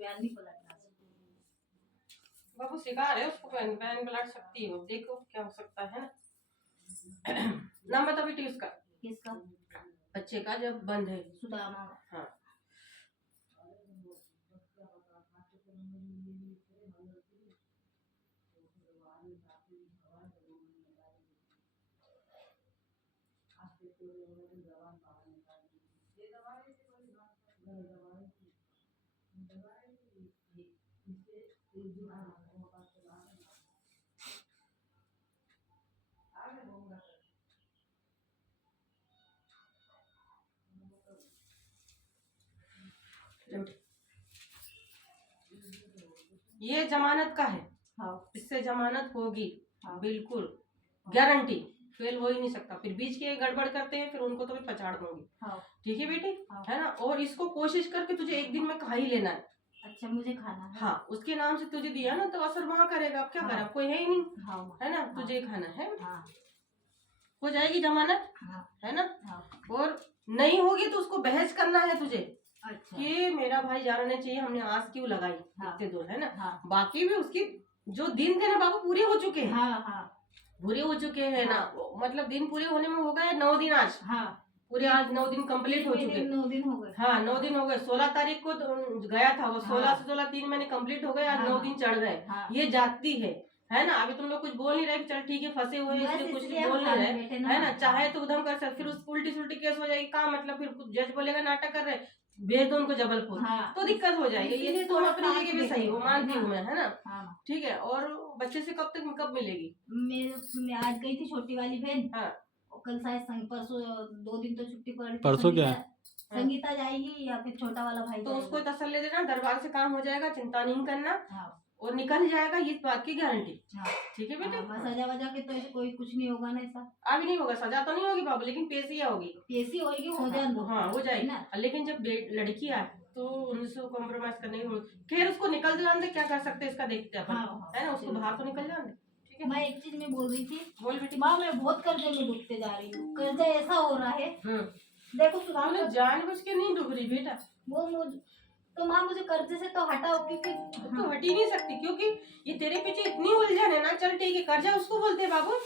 बयान नहीं पलटना। बाबू सिखा रहे उसको, बयान पलट सकती हो, देखो क्या हो सकता है ना। नाम बता बेटी उसका। किसका? बच्चे का जब बंद है। सुदामा। हाँ ये जमानत का है। हाँ। इससे जमानत होगी। हाँ। बिल्कुल गारंटी, फेल हो ही नहीं सकता। फिर बीच के गड़बड़ करते हैं फिर उनको तो मैं पछाड़ दूंगी। हाँ। ठीक है बेटी। हाँ। है ना। और इसको कोशिश करके तुझे एक दिन में खा ही लेना है। अच्छा मुझे खाना है। हाँ उसके नाम से तुझे दिया ना तो असर वहाँ करेगा। अब क्या हाँ। करें, कोई है ही नहीं। हाँ। है ना। हाँ। तुझे खाना है। हाँ। हो जाएगी जमानत। हाँ। है ना। हाँ। और नहीं होगी तो उसको बहस करना है तुझे। अच्छा। कि मेरा भाई जाना चाहिए, हमने आस क्यों लगाई। हाँ। इतने दूर। है ना। हाँ। बाकी भी उसकी जो दिन थे ना बाबू पूरे हो चुके हैं। हाँ। हाँ। पूरे हो चुके हैं ना। मतलब दिन पूरे होने में हो गए 9 दिन आज। हाँ। पूरे आज 9 दिन कंप्लीट हो चुके। 9 दिन हो गए। हाँ 9 दिन हो गए। 16 तारीख को तो गया था वो। 16 हाँ। से 16 3 महीने कंप्लीट हो गए। आज हाँ। 9 दिन चढ़ गए। हाँ। ये जाती है ना। अभी तुम लोग कुछ बोल नहीं रहे कि चल ठीक है फंसे हुए बस इसलिए कुछ इसलिए बोल हम नहीं साथ रहे। बैठे ना। है ना। चाहे तो उधम कर सकते, फिर उस उल्टी सुल्टी केस हो जाएगी। काम मतलब फिर जज बोलेगा नाटक कर रहे, भेज दो उनको जबलपुर। हाँ। तो दिक्कत हो जाएगी। ये इसलिए तुम थोड़ा अपनी साथ जगह पे सही हो, बैठे मानती ना। हूँ मैं। है ना। हाँ। ठीक है। और बच्चे से कब मिलेगी। मैं आज गई थी छोटी वाली बहन। हाँ। और कल शायद परसों 2 दिन तो छुट्टी पड़ी थी। परसों क्या है? संगीता जाएगी या फिर छोटा वाला भाई तो जाएगा। उसको तसल्ली देना, दरबार से काम हो जाएगा, चिंता नहीं करना। हाँ। और निकल जाएगा, इस बात की गारंटी। हाँ। ठीक है बेटे। हाँ, सजा वजा के तो ऐसे कोई कुछ नहीं होगा ना ऐसा। अभी नहीं होगा, सजा तो नहीं होगी बाबू, लेकिन पेशिया होगी। पेशी होगी, हो जाए दो। हाँ हो जाएगी ना। लेकिन जब लड़की आए तो उनसे कॉम्प्रोमाइज करने की। खैर उसको निकल जाने दे, क्या कर सकते हैं इसका देखते हैं अपन। हाँ। है ना। उसको बाहर तो निकल जाने। ठीक है। मैं एक चीज में बोल रही थी। बोल बेटी। माँ मैं बहुत कर्जे में डूबते जा रही हूँ। कर्जा ऐसा हो रहा है। देखो सुधार जानबूझ के नहीं डूब रही बेटा। वो तो माँ मुझे कर्जे से तो हटाओ, क्योंकि तो हट ही नहीं सकती, क्योंकि ये तेरे पीछे इतनी उलझन है ना। चल ठीक है, कर्जा उसको बोलते हैं बाबू,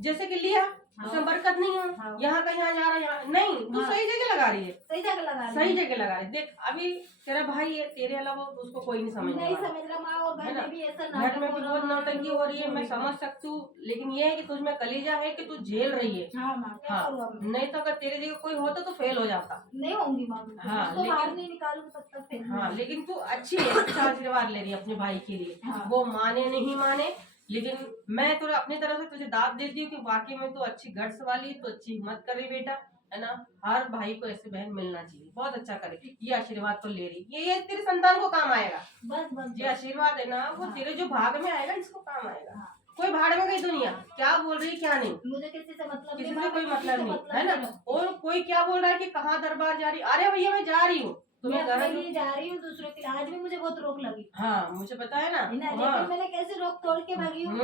जैसे कि लिया उसमें बरकत नहीं है। हाँ। यहाँ का यहाँ जा रहा है, यहाँ नहीं। तू हाँ। सही जगह लगा रही है। सही जगह लगा रही है। सही जगह लगा रही है। देख अभी तेरा भाई है, तेरे अलावा तो उसको कोई नहीं समझ नहीं समझ रहा माँ। और घर में भी ऐसा घर में भी बहुत नौटंकी हो रही है, मैं समझ सकती हूँ। लेकिन ये है कि तुझमें कलेजा है कि तू झेल रही है। हाँ माँ। हाँ। नहीं तो अगर तेरे जगह कोई होता तो फेल हो जाता। नहीं होंगी माँ। हाँ, तो बाहर लेकिन- नहीं निकालूंगी तब तक फिर। हाँ लेकिन तू अच्छी है, अच्छा आशीर्वाद ले रही है अपने भाई के लिए। हाँ। वो माने नहीं माने, लेकिन मैं तो अपनी तरफ से तुझे दाद देती हूँ कि वाकई में तो अच्छी गट्स वाली, तो अच्छी हिम्मत कर रही बेटा। है ना। हर भाई को ऐसे बहन मिलना चाहिए, बहुत अच्छा करे। ये आशीर्वाद तो ले रही, ये तेरे संतान को काम आएगा। बस ये आशीर्वाद है ना, वो हाँ। तेरे जो भाग में आएगा, इसको काम आएगा। हाँ। कोई भाड़ में गई दुनिया क्या बोल रही क्या नहीं, मुझे किसी से मतलब किसी नहीं, से कोई मतलब नहीं। है नहीं। ना। और कोई क्या बोल रहा है कि कहाँ दरबार जा रही, अरे भैया मैं जा रही हूँ। मैं तुम्हें अपने लिए जा रही हूँ, दूसरों के लिए। आज भी मुझे बहुत रोक लगी। हाँ मुझे पता है ना। लेकिन हाँ। मैंने कैसे रोक तोड़ के भागी हूँ।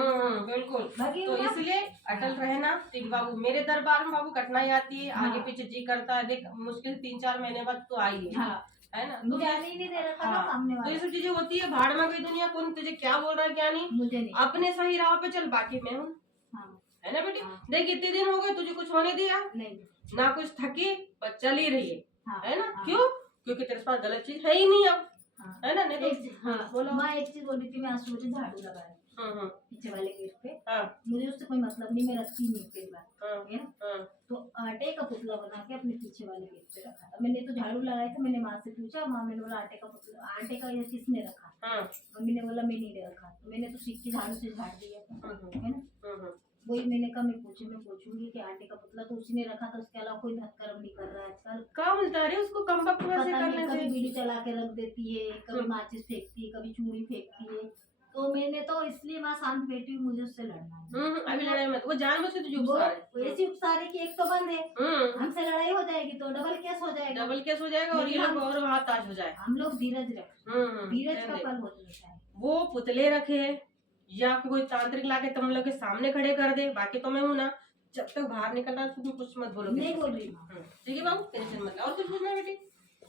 बिल्कुल। भागी तो हूँ ना। इसलिए अटल रहना। ठीक बाबू, मेरे दरबार में बाबू कठिनाई आती है, हाँ। आगे पीछे जी करता है। देख मुश्किल 3-4 महीने बाद तो आई है। हाँ। है ना। मुझे आने ही नहीं दे रखा था हाँ। सामने तो ये वाला। सब चीजें होती है, भाड़ में गई दुनिया, कौन तुझे क्या बोल रहा है क्या नहीं। मुझे नहीं। अपने सही राह पे चल, बाकी मैं हूँ। हाँ। है ना बेटी। हाँ। देख इतने दिन हो गए तुझे कुछ होने दिया नहीं। ना, कुछ थकी, पर चल ही रही है। हाँ। है ना। हाँ। क्यों, क्योंकि तेरे पास गलत चीज है ही नहीं अब। हाँ। है ना। नहीं एक तो चीज- हाँ बोलो। माँ एक चीज बोली थी, मैं आज सोचे झाड़ू लगा रही पीछे वाले गेट पे। हाँ। मुझे उससे कोई मतलब नहीं, मैं रखती नहीं कई बार। हाँ। है ना। हाँ। तो आटे का पुतला बना के अपने पीछे वाले गेट पे रखा था। मैंने तो झाड़ू लगाया था। मैंने माँ से पूछा, माँ मैंने बोला आटे का पुतला, आटे का ये किसने रखा। हाँ। मम्मी ने बोला मैंने नहीं रखा। तो मैंने तो सीख के झाड़ू से झाड़ दिया था। है ना। वही मैंने कहा मैं पूछूंगी कि आटे का पुतला तो उसी ने रखा था, उसके अलावा कोई धक्करम नहीं कर रहा है आजकल। क्या बोलता है उसको कम वक्त वैसे पता नहीं, करने कभी से। बीड़ी चला के रख देती है, कभी माचिस फेंकती है, कभी चूड़ी फेंकती है। तो मैंने तो इसलिए माँ शांत बैठी हूँ, मुझे उससे लड़ना है। अभी लड़ाई मत, वो जानबूझ के तुझे वो उकसा रहे। ऐसी उकसा रही कि एक तो बंद है, हमसे लड़ाई हो जाएगी तो डबल केस हो जाएगा। डबल केस हो जाएगा और ये लोग और हाथ ताज हो जाए। हम लोग धीरज रखें। धीरज का फल होता है। वो पुतले रखे या कोई तांत्रिक लाके तुम लोग के सामने खड़े कर दे, बाकी तो मैं हूँ ना। जब तक बाहर निकल रहा तुम कुछ मत बोलो। नहीं बोल रही। ठीक है बाबू, टेंशन मत। और कुछ पूछना है बेटी।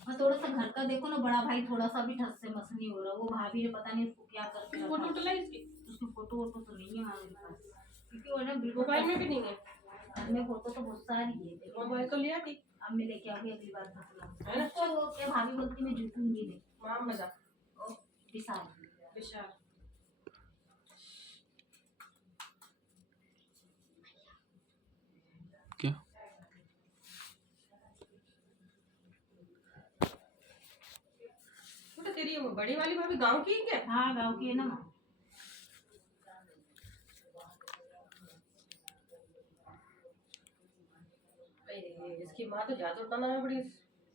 और थोड़ा सा घर का देखो ना, बड़ा भाई थोड़ा सा भी ठस से मस नहीं हो रहा। वो भाभी ने पता नहीं उसको क्या करके फोटो रखा। तो लाई इसकी उसकी फोटो वोटो तो नहीं है हमारे पास, क्योंकि वो ना बिल्कुल मोबाइल में भी नहीं है। घर में फोटो तो बहुत सारी है, लेकिन मोबाइल तो लिया थी अब मैं लेके आऊंगी अगली बार से। है ना। उसको वो क्या भाभी बोलती मैं झूठूंगी नहीं। नाम बजा ओ विशाल। विशाल। क्या तो तेरी वो बड़ी वाली भाभी गांव की है क्या? हाँ गाँव की है ना माँ। इसकी माँ तो जादू टोना में बड़ी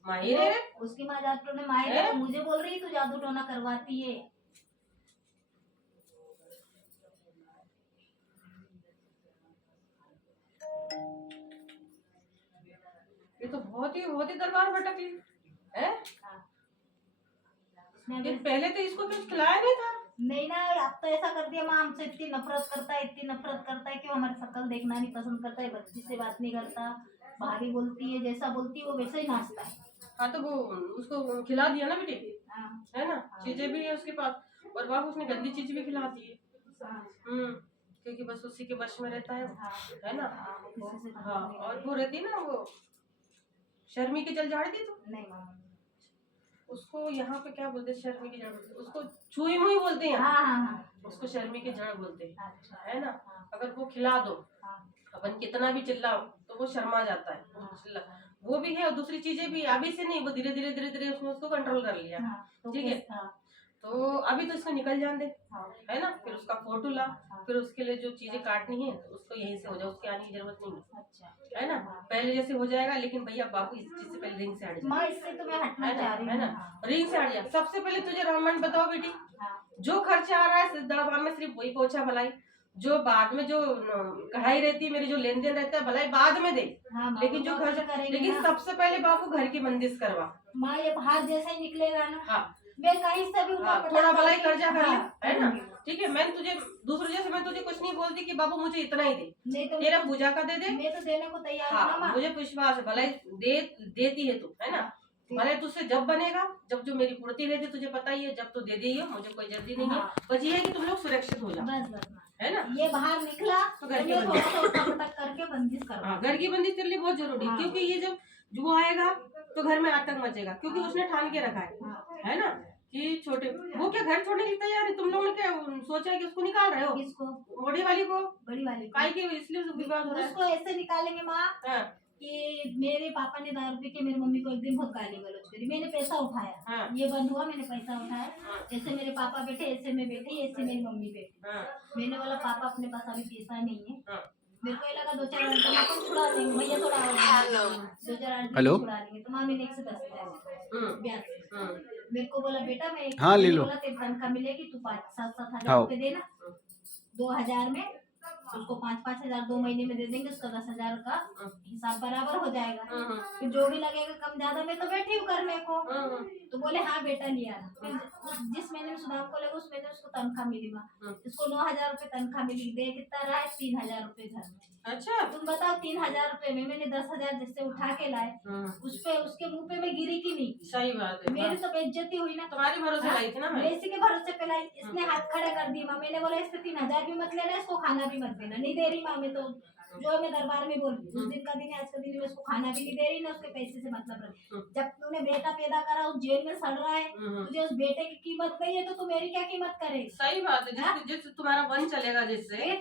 माहिर है। उसकी माँ जादू टोना माहिर है, मुझे बोल रही तू जादू टोना करवाती है। ये तो बहुत ही दरबार भटक ली है। उसने ये पहले तो इसको कुछ खिलाया नहीं था। नहीं ना, अब तो ऐसा कर दिया माँ, हमसे इतनी नफरत करता है, इतनी नफरत करता है कि वो हमारी शक्ल देखना नहीं पसंद करता है, बच्ची से बात नहीं करता। भाभी बोलती है, जैसा बोलती है वो वैसे ही नाचता है। हाँ तो वो उसको खिला दिया ना बेटे, हाँ, है ना। चीजें भी है उसके पास, और बाप उसने गंदी चीज भी खिला दी है। हाँ, क्योंकि बस उसी के वश में रहता है वो, हाँ, है ना। हाँ, वो किसी से हाँ और वो रहती है ना वो शर्मी की जल झाड़ दी तो नहीं मामा। उसको यहाँ पे क्या बोलते हैं, शर्मी की जड़ बोलते हैं उसको, छुई मुई बोलते हैं। हाँ हाँ हाँ, उसको शर्मी की जड़ बोलते हैं, अच्छा, है ना। हाँ, अगर वो खिला दो, हाँ, अपन कितना भी चिल्लाओ तो वो शर्मा जाता है, वो वो भी है। और दूसरी चीजें भी अभी से नहीं, वो धीरे धीरे उसने उसको कंट्रोल कर लिया। हाँ, तो ठीक है। हाँ, तो अभी तो इसको निकल जान दे, हाँ, है ना। फिर उसका फोटो ला, फिर उसके लिए जो चीजें काटनी है उसको यहीं से हो जाए, उसके आने की जरूरत नहीं है, अच्छा, है ना। पहले जैसे हो जाएगा, लेकिन भैया बाबू इस चीज से पहले रिंग से हट जाए, माँ इससे तो मैं हटना है ना, चाह रही है ना। हूँ। रिंग से हट जा। सबसे पहले तुझे रामायण बताओ बेटी, हाँ, जो खर्चा आ रहा है दरबार में सिर्फ वही पोछा भलाई, जो बाद में जो कढ़ाई रहती है, मेरी जो लेन देन रहता है भलाई बाद में दे, हाँ, माँ, लेकिन जो वो खर्चा, करेंगे लेकिन ना। सबसे पहले बापू घर की बंदिश करवा। माँ ये बाहर जैसा ही निकलेगा ना, हाँ मैं कहीं से भी हाँ, थोड़ा भलाई कर्जा कर ले, हाँ, है ना। ठीक है, मैं तुझे दूसरे जैसे मैं तुझे कुछ नहीं बोलती कि बाबू मुझे इतना ही दे, नहीं तो तेरा पूजा का दे दे। मैं तो देने को तैयार हूँ ना हाँ माँ। मुझे विश्वास है, भलाई देती है तू, है ना। भले तुझसे जब बनेगा, जब जो मेरी पूर्ति रहती तुझे पता ही है, जब तो दे दी है, मुझे कोई जल्दी नहीं है। हाँ। बस ये है कि तुम लोग सुरक्षित हो जाओ, बस बस माँ, है ना। ये बाहर निकला तो तो घर की मैं बंदिश। थोड़ा सा उठक-पटक करके बंदिश करवा। हाँ, घर की बंदिश तेरे लिए बहुत जरूरी है, हाँ। क्योंकि ये जब वो आएगा तो घर में आतंक मचेगा, क्योंकि उसने ठान के रखा हाँ। है ना, कि छोटे वो क्या घर छोड़ने के लिए तैयार है। तुम लोगों ने क्या सोचा है कि उसको निकाल रहे हो, किसको? बड़ी वाली को, बड़ी वाली को। काहे के इसलिए विवाद हो रहा है। उसको ऐसे निकालेंगे माँ हाँ, कि मेरे पापा ने दारू पी के मेरी मम्मी को एक दिन बहुत गाली गलौज करी, मैंने पैसा उठाया। हाँ। ये बंद हुआ, मैंने पैसा उठाया। हाँ। ऐसे मेरे पापा बैठे, ऐसे मैं बैठी, ऐसे मेरी मम्मी बैठी। हाँ, मैंने बोला पापा अपने पास अभी पैसा नहीं है। हाँ, मेरे को ये लगा 2-4 घंटे में तो छुड़ा देंगे भैया, थोड़ा हेलो 2-4 घंटे हेलो। में छुड़ा देंगे। तो माँ मैंने 1 से 10 हम्म, ब्याज हम्म, मेरे को बोला बेटा मैं हाँ, ले लो। बोला तेरी तनख्वाह मिलेगी, तू 5-7 हजार आओ। रुपए देना। 2000 में उसको 5-5 हजार 2 महीने में दे देंगे, उसका 10 हजार का हिसाब बराबर हो जाएगा। फिर जो भी लगेगा कम ज्यादा मैं तो बैठी हूँ करने को। तो बोले हाँ बेटा लिया ना। फिर जिस महीने में सुदाम को लगा उस महीने उसको तनख्वाह मिली माँ, इसको 9,000 रुपए तनख्वाह मिली। दे कितना रहा है? 3,000 रुपए घर में। अच्छा, तुम बताओ 3,000 रुपए में मैंने 10,000 जिससे उठा के लाए, उस पे उसके मुंह पे मैं गिरी की नहीं? सही बात है। मेरी तो बेइज्जती हुई ना। तुम्हारे भरोसे लाई थी ना मैं। मैं इसी के भरोसे पे लाई। इसने हाथ खड़ा कर दिया माँ। मैंने बोला इससे 3,000 भी मत लेना, इसको खाना भी मत देना। नहीं दे रही माँ, मैं तो जो मैं दरबार में बोली उस दिन का दिन है, आज का दिन है, मैं उसको खाना भी नहीं दे रही ना उसके पैसे से मतलब रखी। जब तूने बेटा पैदा करा, उस जेल में सड़ रहा है, तुझे उस बेटे की कीमत गई है तो तू मेरी क्या कीमत करे? सही बात है, जिससे तुम्हारा वन चलेगा, जिससे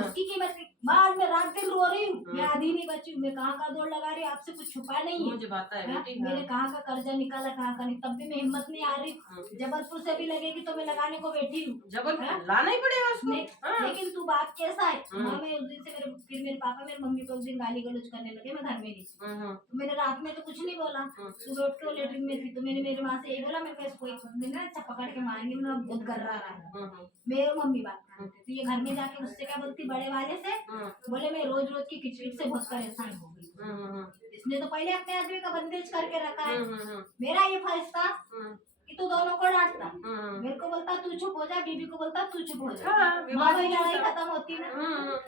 उसकी कीमत की। माँ आज मैं रात दिन रो रही हूँ, मैं आधी नहीं बची हूँ, मैं कहाँ का दौड़ लगा रही हूँ, आपसे कुछ छुपा नहीं है। मुझे बात है हाँ, बेटी। मैंने कहाँ का कर्जा निकाला, कहाँ का नहीं, तब भी मैं हिम्मत नहीं आ रही। जबलपुर से भी लगेगी तो मैं लगाने को बैठी हूँ। जबलपुर लाना ही पड़ेगा उसको। लेकिन तू बात कैसा है माँ? मैं उस दिन से फिर मेरे पापा मेरी मम्मी को उस दिन गाली गलौज करने लगे, मैं घर में नहीं थी। तो मैंने रात में तो कुछ नहीं बोला, सुबह उठ के वो लेटरिन में थी तो मैंने मेरी माँ से यही बोला, मेरे को इसको एक दिन ना अच्छा पकड़ के मारेंगे, मैं बहुत गर्रा रहा है। मेरे मम्मी बात करते थे, तो ये घर में जाके उससे क्या बोलती बड़े वाले से, बोले मैं रोज रोज की किचकिच से बहुत परेशान हो गई। इसने तो पहले अपने आदमी का बंदेज करके रखा है। मेरा ये फर्ज था कि तू दोनों को डांटता, मेरे को बोलता तू चुप हो जा, बीबी को बोलता तू चुप हो जा। माँ की लड़ाई खत्म होती ना।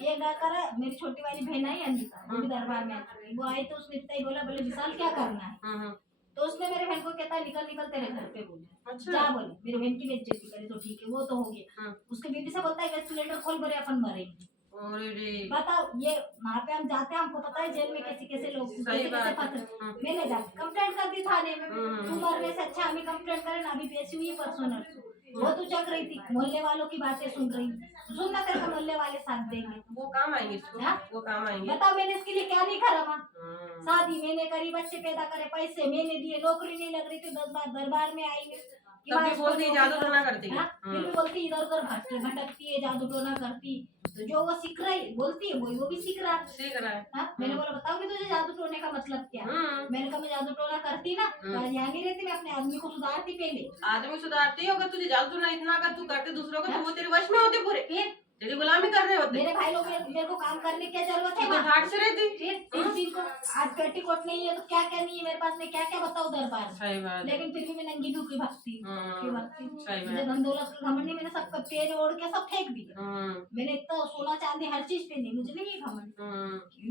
ये कर मेरी छोटी वाली बहन आई अनिता, वो भी दरबार में आई, वो आई तो उसने इतना ही बोला, बोले विशाल क्या करना है? तो उसने मेरे बहन को कहता निकल निकल तेरे घर पे बोले, अच्छा। जा बोले मेरी बहन की बेइज्जती करे तो ठीक है, वो तो हो गया। हाँ। उसके बीवी से बोलता है गैस सिलेंडर खोल भरे अपन मरेंगे। अरे रे। बताओ ये वहाँ पे हम जाते हैं, हमको पता है जेल में कैसे कैसे लोग सही कैसे बात कैसे है। फंसे। हाँ। मैंने जाके कंप्लेंट कर दी थाने में, हम्म। तू मरने से अच्छा हमें कंप्लेंट करे ना। अभी पैसी हुई है परसों नरसों, वो तू चक रही थी, मोहल्ले वालों की बातें सुन रही, सुनना तेरे को मोहल्ले वाले साथ देंगे। वो काम आएंगे इसको, हाँ? वो काम आएंगे। बताओ मैंने इसके लिए क्या नहीं करा। माँ हम्म। शादी मैंने करी, बच्चे पैदा करे, पैसे मैंने दिए, नौकरी नहीं लग रही थी, 10 बार दरबार में आई मैं कि तब माँ भी इसको बोलती है नौकरी जादू टोना करती है। हाँ? फिर भी बोलती इधर उधर भटकती है, जादू टोना करती। तो जो वो सीख रही बोलती है वो भी सीख रहा है। सीख रहा है। हाँ? मैंने बोला बताऊंगी तुझे जादू टोने का मतलब क्या है? मैंने कहा मैं जादू टोना करती ना तो आज यहाँ नहीं रहती, मैं अपने आदमी को सुधारती पहले। आदमी सुधारती है, अगर तुझे जादू टोना इतना अगर तू करते दूसरों का तो वो तेरे वश में होते पूरे, फिर तेरी गुलामी कर रहे होते। मेरे भाई लोग मेरे को काम करने की क्या जरूरत है? तू तो ठाट से रहती। फिर इस दिन को आज पेटीकोट नहीं है तो क्या क्या नहीं है मेरे पास, में क्या क्या बताओ दरबार में। सही बात है। लेकिन फिर भी मैं नंगी भूखी भागती सही बात। मुझे धन दौलत का घमंड नहीं, मैंने सबका पेड़ ओढ़ के सब फेंक दिया। मैंने इतना सोना चांदी हर चीज पे नहीं, मुझे नहीं है घमंड।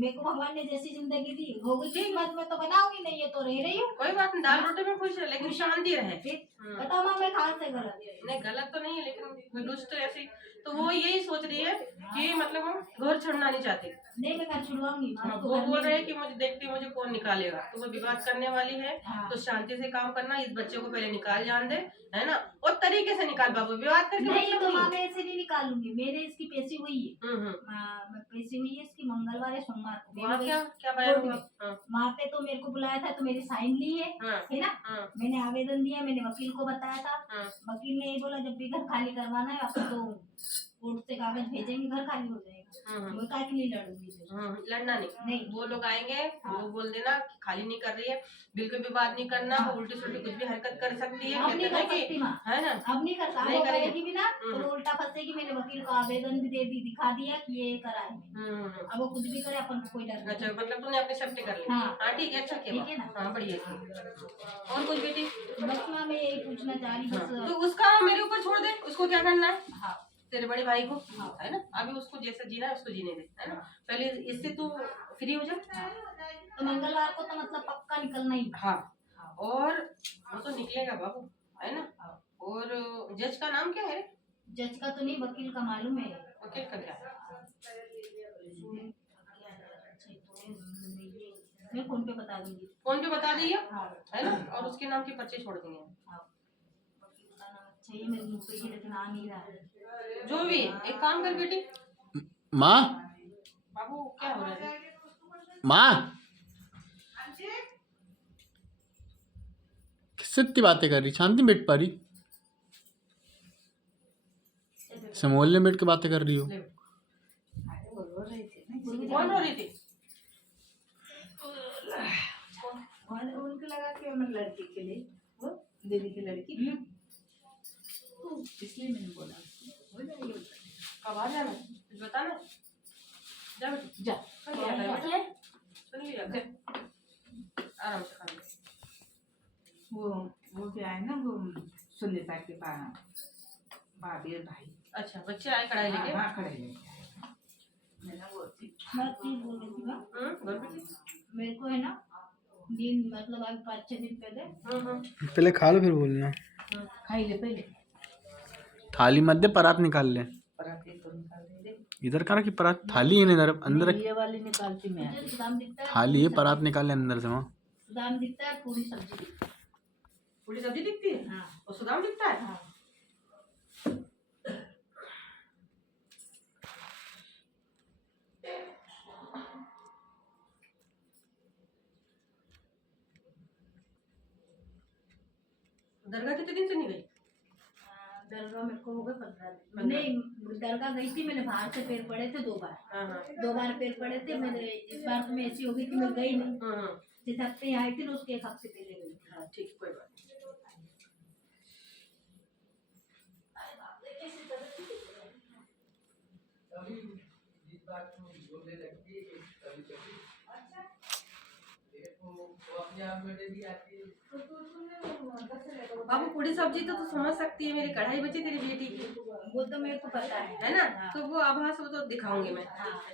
मेरे को भगवान ने जैसी जिंदगी दी हो गई ठीक बात, मैं तो बनाऊंगी नहीं, ये तो रह रही हूँ। कोई बात नहीं, दाल रोटी में खुश है लेकिन शांति रहे। बताओ माँ मैं कहाँ से गलत? नहीं गलत तो नहीं है, लेकिन दुष्ट तो ऐसी, तो वो यही सोच रही है कि मतलब हम घर छोड़ना नहीं चाहते। नहीं मैं घर छुड़वाऊंगी। वो बोल रहे हैं कि मुझे देखते मुझे कौन निकालेगा, तो वो विवाद करने वाली है। हाँ। तो शांति से काम करना, इस बच्चे को पहले निकाल जान दे, है ना, और तरीके से निकाल बाबू, विवाद करके नहीं मतलब तो माँ नहीं। मैं ऐसे नहीं निकालूंगी, मेरे इसकी पेशी हुई है। मैं पेशी हुई है इसकी मंगलवार या सोमवार को। वहाँ मैंने क्या वही- क्या बयान कोर्ट हुआ? में। हाँ। वहाँ पे तो मेरे को बुलाया था तो मेरी साइन ली है है ना। हाँ। मैंने आवेदन दिया, मैंने वकील को बताया था। हाँ। वकील ने ये बोला जब भी घर खाली करवाना है आपको तो कोर्ट से कागज भेजेंगे, घर खाली हो जाएगा। मैं काय के लिए लड़ूंगी? लड़ना नहीं, वो लोग आएंगे, वो बोल देना कि खाली नहीं कर रही है, बिल्कुल विवाद नहीं करना, वो उल्टी सुल्टी कुछ भी हरकत कर सकती है, अब नहीं कहते हैं कर कि सकती माँ, है ना, अब नहीं कर नहीं सकती, करेगी। करेगी भी ना तो वो उल्टा फंसेगी। मैंने वकील को आवेदन भी दे दी, दिखा दिया कि ये करा है। अब वो कुछ भी करे अपन को कोई डर नहीं। अच्छा मतलब तूने अपनी सेफ्टी कर ली। हाँ। हाँ ठीक है, अच्छा किया। ठीक है ना? हाँ बढ़िया किया। और कुछ बेटी? बस माँ मैं यही पूछना चाह रही बस। तो उसका मेरे ऊपर छोड़ दे, उसको क्या करना है, हाँ तेरे बड़े भाई को, हाँ। है ना, अभी उसको जैसे जीना है उसको जीने दे, है ना, पहले इससे तू फ्री हो जा। तो मंगलवार को तो मतलब पक्का निकलना ही। हाँ। और वो तो निकलेगा बाबू, है ना। और जज का नाम क्या है? जज का तो नहीं, वकील का मालूम है। वकील का क्या है? मैं फोन पे बता दूंगी। फोन पे बता दिए, हाँ है ना, और उसके नाम की पर्ची छोड़ देंगे। हाँ वकील का नाम अच्छा ही मेरे मुंह पे ही लेकिन आ नहीं रहा है। जो भी एक काम कर बेटी। माँ बाबू क्या हो रहा है? माँ किससे इतनी बातें कर रही, शांति बैठ पा रही, मोहल्ले में बैठ के बातें कर रही हो। कौन हो रही थी? उनको लगा कि मैं लड़की के लिए, वो दीदी की लड़की, तो इसलिए मैंने बोला हो जाएगी। कब आ जाना, कुछ बताना। जा बेटी जा सुन लिया कर बेटा, सुन लिया कर, आराम से खा ले। वो क्या है ना, वो सुनीता के भाभी और भाई। अच्छा बच्चे आए कढ़ाई लेके? हाँ खड़े लेके आए। मैंने बोलती बात नहीं बोल रही थी माँ। घर बेटी। मेरे को है ना दिन मतलब अभी 5-6 दिन पहले पहले खा लो फिर बोलना। खाई ले पहले, थाली मत दे, परात निकाल ले। पराठे तो निकाल दे। इधर करा कि परात, थाली है ना इधर अंदर, ये वाली निकालती मैं। मुझे सुदाम दिखता है, थाली है, परात निकाल ले अंदर से। वहाँ सुदाम दिखता है, पूरी सब्जी दिखती है। पूरी सब्जी दिखती है? हाँ और सुदाम दिखता है? हाँ दरगाह कितने दिन से नहीं गई? दरगाह मेरे को हो गए 15 दिन। नहीं दरगाह गई थी, मैंने बाहर से पैर पड़े थे 2 बार। हाँ 2 बार पैर पड़े थे मैंने। इस बार तो मैं ऐसी हो गई थी मैं गई नहीं। हाँ जिस हफ्ते यहाँ आई थी ना उसके 1 हफ्ते पहले गई थी। हाँ ठीक, कोई बात नहीं। बाबू पूरी सब्जी तो तू समझ सकती है, मेरी कढ़ाई बची तेरी बेटी की, वो तो मेरे को पता है ना, तो वो आभास वो तो दिखाऊंगी मैं।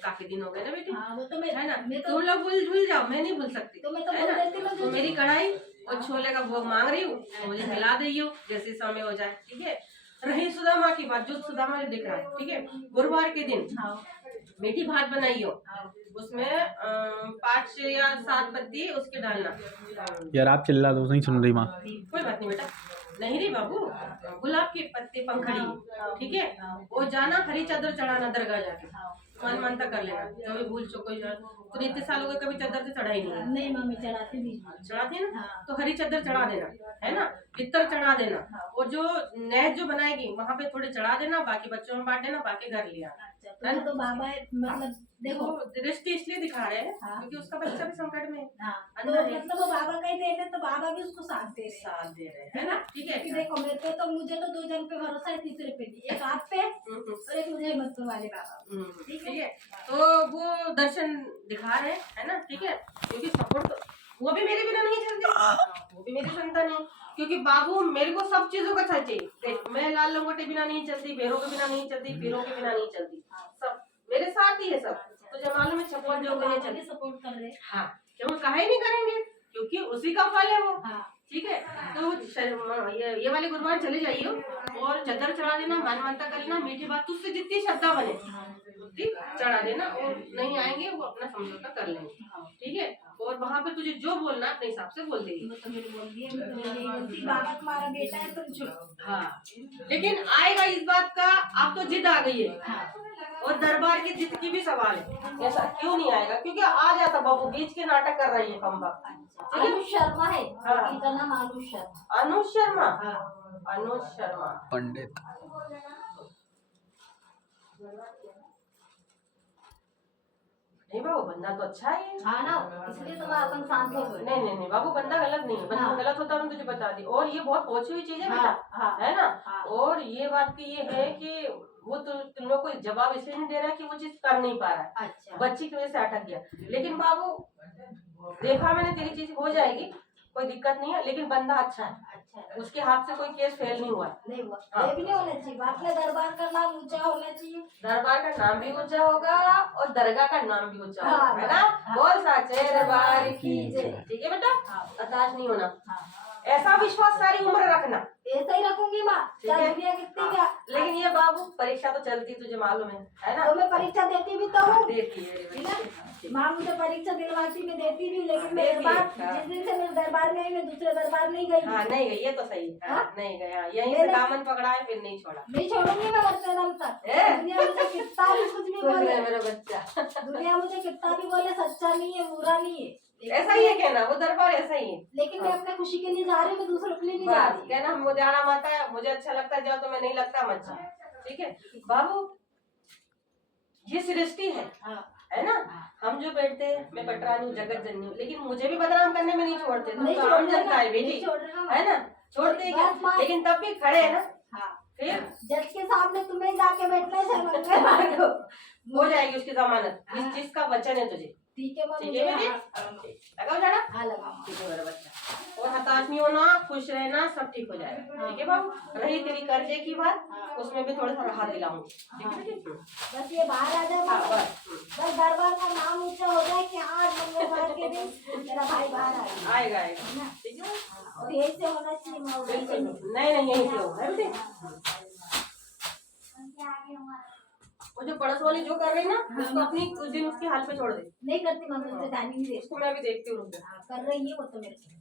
काफी दिन हो गए ना बेटी, हाँ वो तो मैं है ना, मैं तो तुम लोग भूल जाओ, मैं नहीं भूल सकती, तो मैं तो है बोल ना, देती ना तो मेरी कढ़ाई और छोले का भोग मांग रही हूँ, मुझे खिला दियो जैसे समय हो जाए, ठीक है। रही सुदामा की बात, जो सुदामा ने दिख रहा है, ठीक है, गुरुवार के दिन मीठी भात बनाइयो, उसमें 5 या 7 पत्ती उसके डालना। यार आप चिल्ला दो, नहीं सुन रही माँ। कोई बात नहीं बेटा, नहीं रे बाबू, गुलाब के पत्ते पंखड़ी, ठीक है, वो जाना हरी चादर चढ़ाना दरगाह जाके, मन मानता कर लेना, जो भी भूल चुको तो इतने सालों का कभी चादर तो चढ़ा ही नहीं। नहीं मम्मी चढ़ाती भी चढ़ाती है ना, तो हरी चादर चढ़ा देना, है ना, इतर चढ़ा देना, और जो नेज जो बनाएगी वहाँ पे थोड़े चढ़ा देना, बाकी बच्चों में बांट देना, बाकी घर लिया। तो बाबा मतलब देखो दृष्टि इसलिए दिखा रहे हैं क्योंकि उसका बच्चा भी संकट में है, तो मतलब वो बाबा का ही दे रहे, तो बाबा भी उसको साथ दे रहे हैं, है ना। ठीक है, कि देखो मेरे पे तो मुझे तो 2 जन पे भरोसा है, तीसरे पे भी, एक आप पे और एक मुझे हिम्मतपुर वाले बाबा, ठीक है। तो वो दर्शन दिखा रहे हैं, है ना, ठीक है, क्योंकि सपोर्ट तो वो भी मेरे बिना नहीं चलती, वो भी मेरी संतान है, क्योंकि बाबू मेरे को सब चीजों का साथ चाहिए। देख, मैं लाल लंगोटे बिना नहीं चलती, बेरों के बिना नहीं चलती, पीरों के बिना नहीं चलती, सब मेरे साथ ही है सब। तो जब मालूम है सपोर्ट जो मुझे चलती, सपोर्ट कर रहे, हाँ, क्यों काहे नहीं करेंगे, क्योंकि उसी का फल है वो, ठीक है। तो ये वाले गुरुवार चले जाइए और चादर चढ़ा देना, मान मानता कर लेना, मीठी बात तुझसे जितनी श्रद्धा बने ठीक चढ़ा देना, और नहीं आएंगे वो अपना समझौता कर लेंगे, ठीक है। और वहाँ पे तुझे जो बोलना अपने हिसाब से बोल देगी। तो मेरे बोल दिए, बाबा तुम्हारा बेटा है, तुम चुप। हाँ, लेकिन आएगा इस बात का, आप तो जिद आ गई है, और दरबार की जिद की भी सवाल है, ऐसा क्यों नहीं आएगा, क्योंकि आ जाता बाबू, बीच के नाटक कर रही है पंपा। अनुज शर्मा है, हाँ। इनका नाम अनुज शर्मा। अनुज शर्मा, अनुज शर्मा पंडित। नहीं बाबू, बंदा तो अच्छा है। हाँ ना, इसलिए तो मैं अपन शांत हो गई। नहीं नहीं नहीं बाबू, बंदा गलत नहीं है, बंदा गलत होता मैं तुझे बता दी। और ये बहुत पहुंची हुई चीज है बेटा, है ना। और ये बात की ये है कि वो तो तुम लोग को जवाब इसलिए नहीं दे रहा है कि वो चीज कर नहीं पा रहा है, अच्छा। बच्ची की वजह से अटक गया। लेकिन बाबू देखा मैंने, तेरी चीज हो जाएगी, कोई दिक्कत नहीं है, लेकिन बंदा अच्छा है, अच्छा। उसके हाथ से कोई केस फेल नहीं हुआ। नहीं हुआ, ये भी नहीं होना चाहिए, अपने दरबार का नाम ऊंचा होना चाहिए, दरबार का नाम भी ऊंचा होगा और दरगाह का नाम भी ऊंचा होगा, है ना। बोल साचे दरबार की जय, ठीक है बेटा, हताश नहीं होना, ऐसा विश्वास सारी उम्र रखना। ऐसा ही रखूंगी माँ, चाहे दुनिया कितनी क्या। लेकिन ये बाबू परीक्षा तो चलती तुझे मालूम है ना। तो मैं परीक्षा देती भी तो हूँ, देती है माँ मुझे परीक्षा दिलवाती मैं देती भी, लेकिन मैं दरबार जिस दिन से मैं दरबार में आई, मैं दूसरे दरबार नहीं गई। हाँ नहीं गई, ये तो सही है, नहीं गया, यहीं से दामन पकड़ा है, फिर नहीं छोड़ा। नहीं छोड़ूंगी मैं मरते दम तक, दुनिया मुझे कितना भी कुछ भी बोले, मेरा बच्चा दुनिया मुझे कितना भी बोले, सच्चा नहीं है, बुरा नहीं है, ऐसा ही है कहना, वो दरबार ऐसा ही है। लेकिन मैं अपने खुशी के लिए जा रही हूँ, मैं दूसरों के लिए नहीं जा रही। कहना मुझे आराम आता है, मुझे अच्छा लगता है जाओ, तुम्हें नहीं लगता मत जाओ, ठीक है बाबू। ये सृष्टि है ना। हम जो बैठते हैं, मैं पटरानी हूँ, जगत जननी हूँ, लेकिन मुझे भी बदनाम करने में नहीं छोड़ते, तुम तो आम जनता है बेटी, है ना, छोड़ते हैं, लेकिन तब भी खड़े है ना। फिर जज के सामने तुम्हें जाके बैठना है, हो जाएगी उसकी जमानत, इस चीज का वचन है तुझे, ठीक है ठीक है बेटी, लगाओ झाड़ा। हाँ लगा, ठीक है मेरा बच्चा, और हताश नहीं होना, खुश रहना, सब ठीक हो जाएगा, ठीक है बाबू। रही तेरी कर्जे की बात, उसमें भी थोड़ा सा राहत दिलाऊंगी, ठीक है बेटी। बस ये बाहर आ जाए, बस दरबार का नाम ऊंचा हो जाए कि आज मंगलवार के दिन मेरा भाई बाहर आएगा आएगा, ठीक है। और यही से होना चाहिए, नहीं नहीं यही से होगा बेटी। वो जो पड़ोस वाली जो कर रही ना, उसको अपनी कुछ दिन उसकी हाल पे छोड़ दे। नहीं करती मम्मी, उससे टाइम नहीं देती, उसको मैं भी देखती हूँ, कर रही है वो तो मेरे से।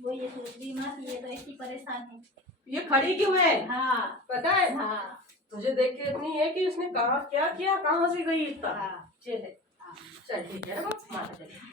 वो ये सोच रही माँ कि ये तो ऐसी परेशान है, ये खड़ी क्यों है, हाँ पता है। हाँ तुझे देख के इतनी है कि उसने कहा क्या किया, कहाँ से गई इतना। हाँ चल ठीक है ना, माता चलिए।